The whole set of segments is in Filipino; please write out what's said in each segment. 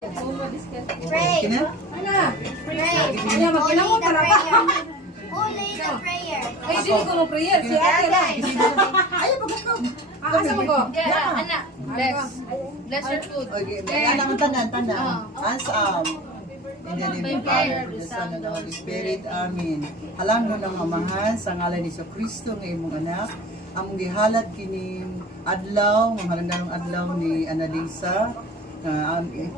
Pray. Kina? Pray. Ano, magkailangan mo talaga. Only the prayer. Ay, hindi ko mo prayer. Si ate lang. Ayaw, pagkakaw. Asa mo ko? Anak, bless your food. Okay, anak ang tanan. Hands up. In the name of the Father, the Son, and the Holy Spirit. Amen. Halang mo ng mamahan sa ngalan ni Kristo ng imong anak. Ang gihalad kining adlaw, mahalangang adlaw ni Annalisa.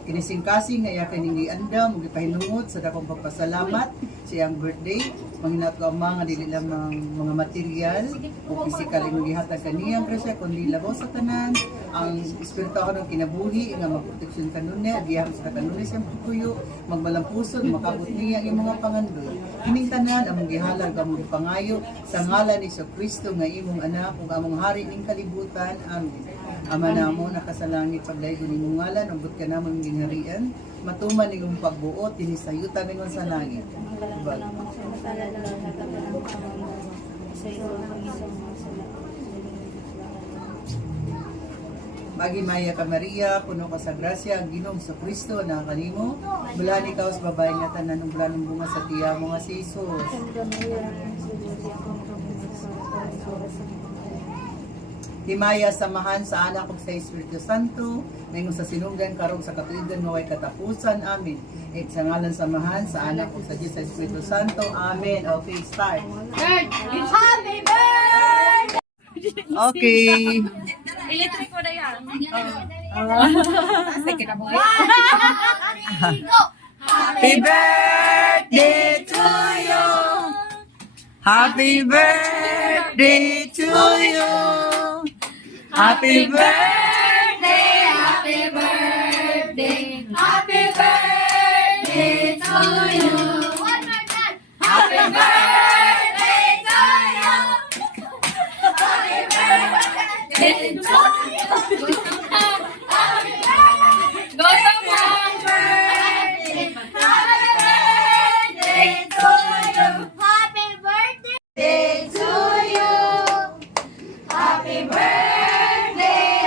Kinisingkasing nga iya kining giandam, gipahinungod sa dakong pagpasalamat sa iyang birthday. Manghinat ko ang mga dili lamang mga material o physical imong gihatag kaniyang grasya kundi labaw sa tanan ang espiritu ng kinabuhi nga magproteksyon kanunay agiham sa kanunay sa puyo magmalampusod makabot niya ang mga pangandoy kining tanan among gihalal among pangayo sa ngalan ni Kristo nga imong anak ug among hari ning kalibutan. Amen. Ama namo nakasalangit pagdaygon nimong ngalan ambot ka namang ginharian matuman ning pagbuot dinhi sa yuta mingon sa langit. Magimaya ka Maria, puno ka sa grasya, ang Ginoong sa Kristo na kanimo. Bulan ikaw sa babae nga tanan ng bulan ng bunga sa tiya mo nga si Jesus. Himaya samahan sa anak ug sa Espiritu Santo, ngayon sa sinunggan karong sa katuigan nga way katapusan. Amen. At sa ngalan samahan sa anak ug sa Diyos sa Espiritu Santo. Amen. Okay, start. Happy birthday! Okay. Electric mo na yan. Go! Happy birthday to you. Happy birthday to you. Happy birthday, Happy birthday! Happy birthday to you! One more time! Happy birthday to you! Happy birthday to you! Happy birthday! Go sa mo! Happy birthday! Happy birthday to you! Happy birthday to you! Happy birthday!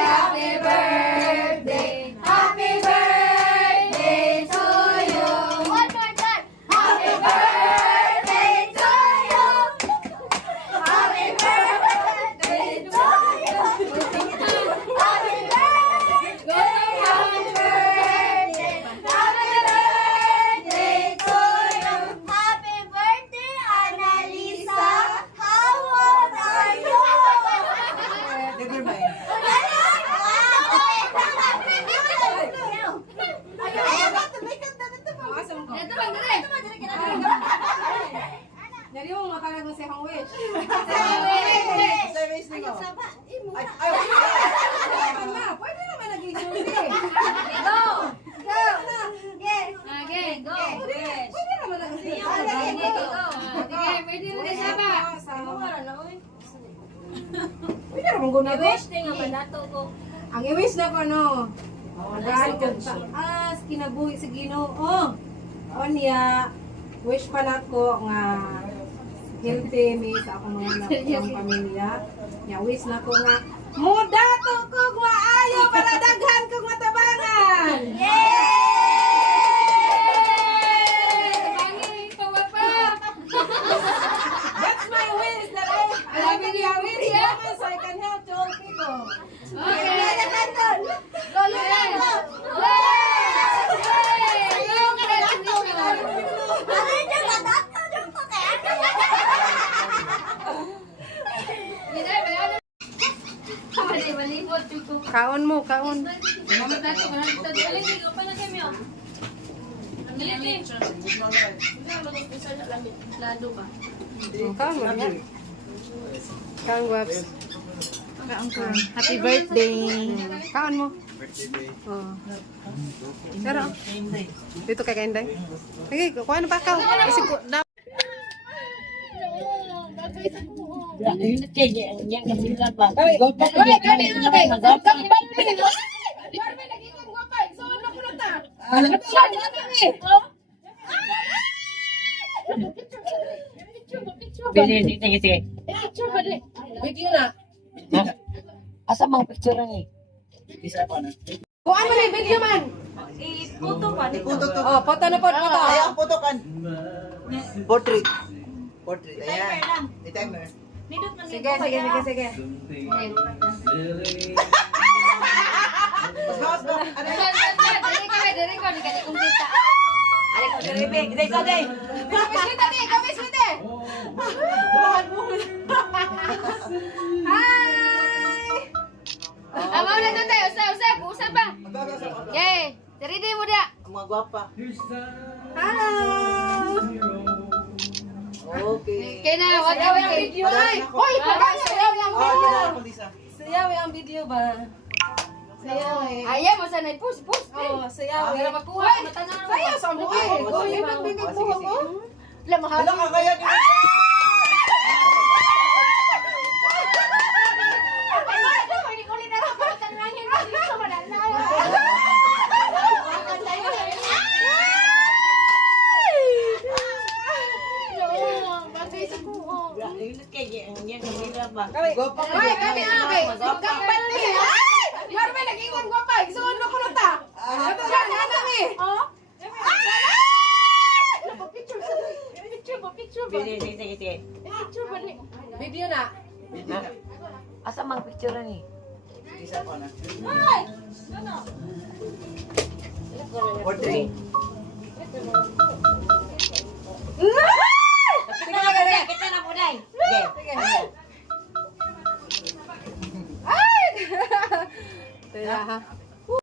Happy birthday! Happy birthday to you! One more time! Happy birthday to you! Happy birthday to you! Happy birthday! Happy birthday! Happy birthday to you! Happy birthday, Annalisa! How old are you? Never mind. Asa mo ko? Ito lang, dali. Dari mo matalag mo sa hang wish. Service niko. Ay, Ma, pwede naman naging survey. Go! Go! Yes! Again, go! Pwede naman naging survey. Sige, pwede rin kayo saba. Pwede naman guna ko. Ang i-wish na ko no. Dahil kang taas, kinabuhi sa Ginoo. O niya, wish pa na ko nga healthy me sa akong mga anak ng pamilya. Nya wish na ko nga muda to ko maayo para daghan kong matabangan. Bangin, pawa pa. That's my wish that I will be a wish so I can help to all people. Okay. Lolo Lolo! Kaon mo, kaon. Mama dato, kana dito dili ko pa na kami. Dili. Lado ba? Kaon mo na. Kaon, Guaps. Happy birthday. Kaon mo. Oh. Pero, dito kay Kainday. Okay, kuha na pa ka. Kasi ko, video na. Asa mga picture ni? Kuha mo na yung video man. Iputo pa. Iputo to. Oh, photo na po, photo. Ay, ang puto kan. Portrait. Portrait. Ayan. I-timer. Nindot man Sige, sige, sige, sige. Mas bawas ba? Ano yun? Diri ko, di ka kumplita. Ari ko diri be, dai sa dai. Kapis kita ni, kapis kita. Hi! Amo na to tayo, usap ba? Yay! Ready mo dia. Ang mga gwapa. Hello! Okay. Kaya na, wag ka wag Video ay! Hoy, sayaw yung Oh, video! kailangan ko, Lisa. Sayaw yung video ba? Sayaw eh. Ayaw mo sana push. Oh, sayaw eh. Para makuha, mata na. Sayaw sa mo eh. Kung yung nagbigay Oh, po sige, ako. sige. Wala mahal. Wala ka kaya niyo. Ilit kay ang yan kamila ba. Gwapa ka. Ay, kami okay. Kambal ni. Ay! Marme nag-ingon ko pa. Isuon ko na ta. Ito siya, nanang eh. Oh? Picture ba? Sige. Picture ba ni? Video na. Asa mang picture ni? Lisa pa na. Ay! Portrait. Kita na po dai. Sige. Ay! Kaya ha.